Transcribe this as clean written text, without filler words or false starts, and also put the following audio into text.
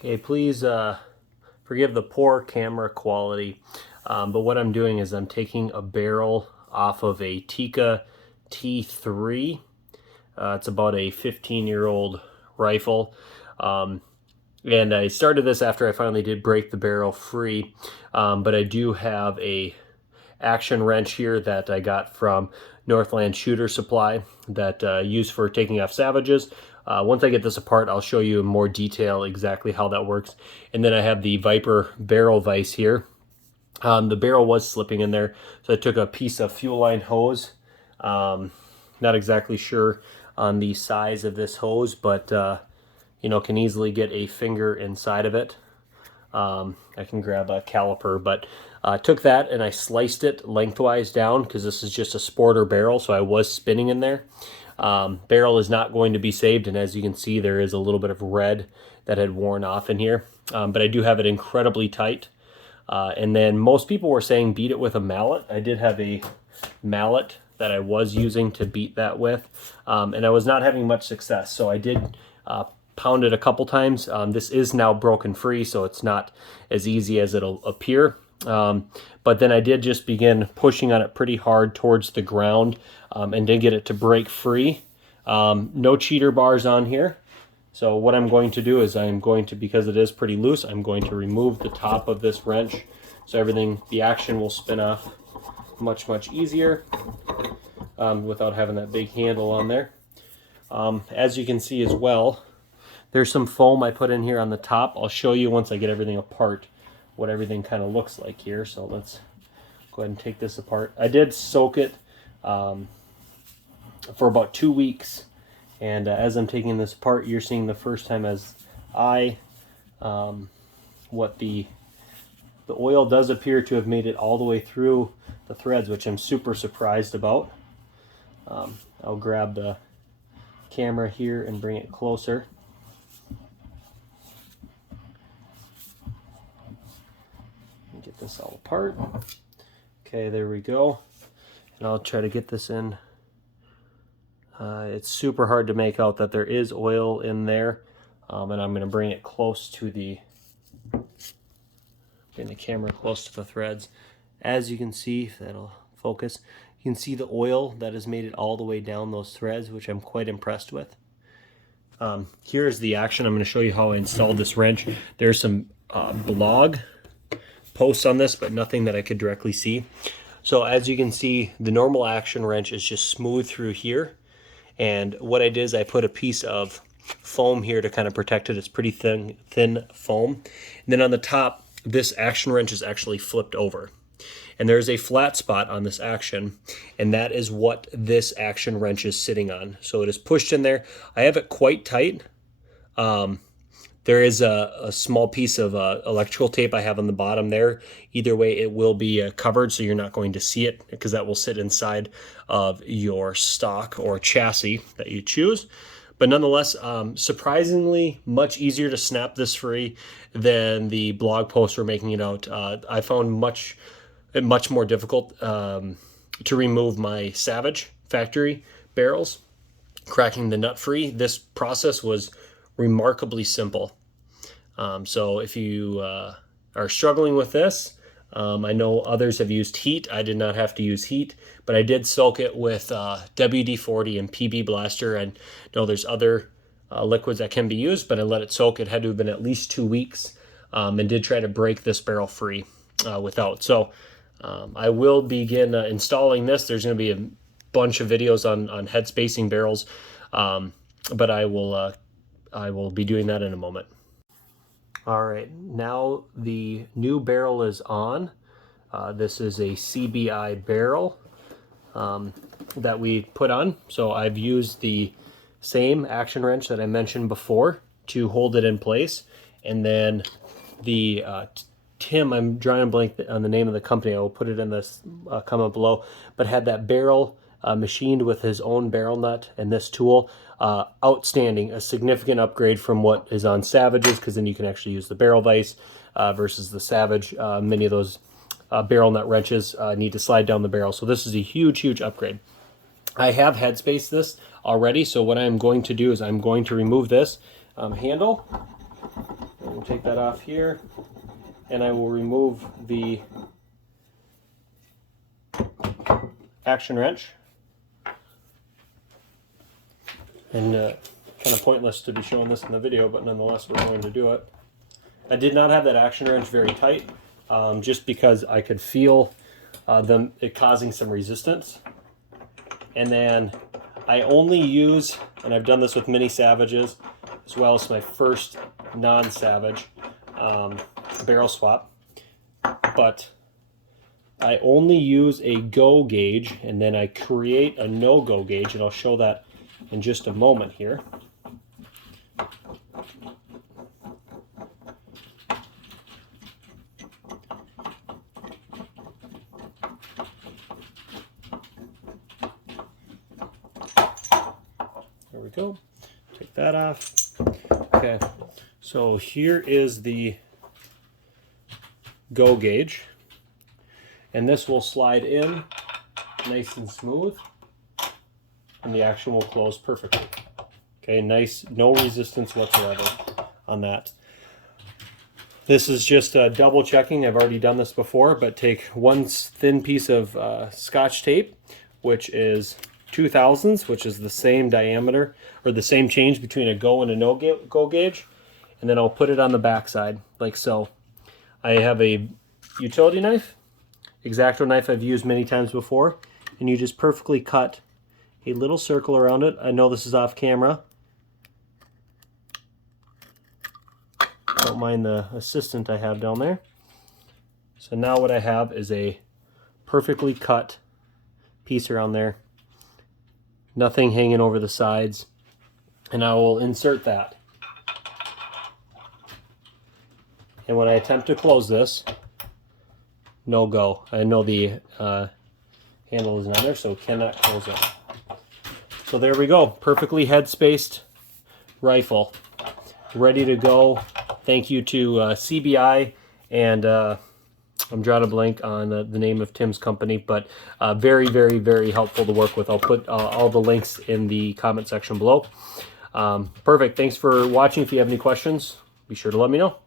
Okay, please forgive the poor camera quality, but what I'm doing is I'm taking a barrel off of a Tikka T3. It's about a 15-year-old rifle. And I started this after I finally did break the barrel free, but I do have a action wrench here that I got from Northland Shooter Supply that I use for taking off savages. Once I get this apart, I'll show you in more detail exactly how that works. And then I have the Viper Barrel Vise here. The barrel was slipping in there, so I took a piece of fuel line hose. Not exactly sure on the size of this hose, but you know, can easily get a finger inside of it. I can grab a caliper, but took that and I sliced it lengthwise down because this is just a sporter barrel, so I was spinning in there. Barrel is not going to be saved, and as you can see, there is a little bit of red that had worn off in here, but I do have it incredibly tight. And then most people were saying beat it with a mallet. I did have a mallet that I was using to beat that with, and I was not having much success, so I did pound it a couple times. This is now broken free, so it's not as easy as it'll appear. But then I did just begin pushing on it pretty hard towards the ground and did get it to break free. No cheater bars on here. So what I'm going to do is because it is pretty loose, I'm going to remove the top of this wrench so the action will spin off much easier without having that big handle on there. As you can see as well, there's some foam I put in here on the top. I'll show you once I get everything apart what everything kind of looks like here. So let's go ahead and take this apart. I did soak it for about 2 weeks, and as I'm taking this apart, you're seeing the first time as what the oil does appear to have made it all the way through the threads, which I'm super surprised about. I'll grab the camera here and bring it closer. Get this all apart. Okay, there we go. And I'll try to get this in. It's super hard to make out that there is oil in there, and I'm going to bring it close to bring the camera close to the threads. As you can see, if that'll focus, you can see the oil that has made it all the way down those threads, which I'm quite impressed with. Here's the action. I'm going to show you how I installed this wrench. There's some blog posts on this, but nothing that I could directly see. So as you can see, the normal action wrench is just smooth through here, and what I did is I put a piece of foam here to kind of protect it. It's pretty thin foam, and then on the top, this action wrench is actually flipped over, and there's a flat spot on this action, and that is what this action wrench is sitting on. So it is pushed in there. I have it quite tight. There is a small piece of electrical tape I have on the bottom there. Either way, it will be covered, so you're not going to see it because that will sit inside of your stock or chassis that you choose. But nonetheless, surprisingly much easier to snap this free than the blog posts were making it out. I found much more difficult to remove my Savage factory barrels, cracking the nut free. This process was remarkably simple. So if you are struggling with this, I know others have used heat. I did not have to use heat, but I did soak it with WD-40 and PB Blaster. I know there's other liquids that can be used, but I let it soak. It had to have been at least 2 weeks, and did try to break this barrel free without. So I will begin installing this. There's going to be a bunch of videos on head spacing barrels, but I will be doing that in a moment. All right, now the new barrel is on. This is a CBI barrel that we put on. So I've used the same action wrench that I mentioned before to hold it in place. And then the Tim, I'm drawing a blank on the name of the company. I will put it in this comment below, but had that barrel machined with his own barrel nut and this tool. Outstanding, a significant upgrade from what is on Savages, because then you can actually use the barrel vise versus the Savage. Many of those barrel nut wrenches need to slide down the barrel, so this is a huge upgrade. I have headspaced this already, so what I'm going to do is I'm going to remove this handle. And We'll take that off here, and I will remove the action wrench. And kind of pointless to be showing this in the video, but nonetheless we're going to do it. I did not have that action wrench very tight, just because I could feel it causing some resistance. And then I only use, and I've done this with many Savages, as well as my first non-Savage barrel swap, but I only use a go gauge, and then I create a no-go gauge, and I'll show that in just a moment here. There we go. Take that off. Okay, so here is the go gauge, and this will slide in nice and smooth, and the action will close perfectly. Okay, nice, no resistance whatsoever on that. This is just double checking. I've already done this before, but take one thin piece of Scotch tape, which is 2/1000, which is the same diameter, or the same change between a go and a no-go gauge, and then I'll put it on the back side, like so. I have a utility knife, X-Acto knife I've used many times before, and you just perfectly cut a little circle around it. I know this is off camera. Don't mind the assistant I have down there. So now what I have is a perfectly cut piece around there. Nothing hanging over the sides. And I will insert that. And when I attempt to close this, no go. I know the handle is not there, so cannot close it. So there we go, perfectly head-spaced rifle, ready to go. Thank you to CBI, and I'm drawing a blank on the name of Tim's company, but very, very, very helpful to work with. I'll put all the links in the comment section below. Perfect, thanks for watching. If you have any questions, be sure to let me know.